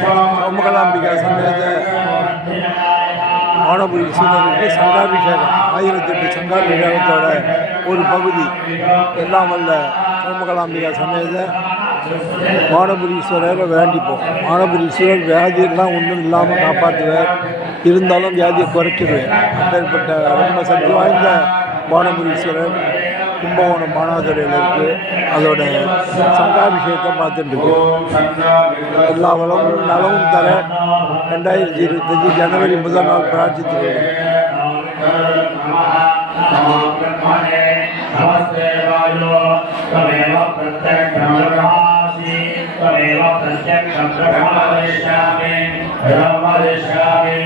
சோமகலாம்பிகா சமேத மாணவரி சீனருக்கு சங்காபிஷேகம் ஆயிரத்தி எட்டு சங்காபிஷேகத்தோட ஒரு பகுதி எல்லாம் வல்ல சோமகலாம்பிகா சமேத மானபுரீஸ்வரரை வேண்டிப்போம் மானபுரீஸ்வரர் வியாதியெல்லாம் ஒன்றும் இல்லாமல் காப்பாற்றுவார் இருந்தாலும் வியாதியை குறைச்சிடுவார் அப்பேற்பட்ட ரொம்ப சக்தி வாய்ந்த மானபுரீஸ்வரர் கும்பகோணம் மானாதுறையில் இருக்குது அதோட சங்காபிஷேகத்தை பார்த்துட்டு இருக்கு எல்லா வளமும் நலவும் தர ரெண்டாயிரத்தி இருபத்தஞ்சி ஜனவரி முதல் நாள் பிரார்த்தித்து त्वमेव प्रत्यक्षं ब्रह्मवदिष्यामि ब्रह्मदिष्यामि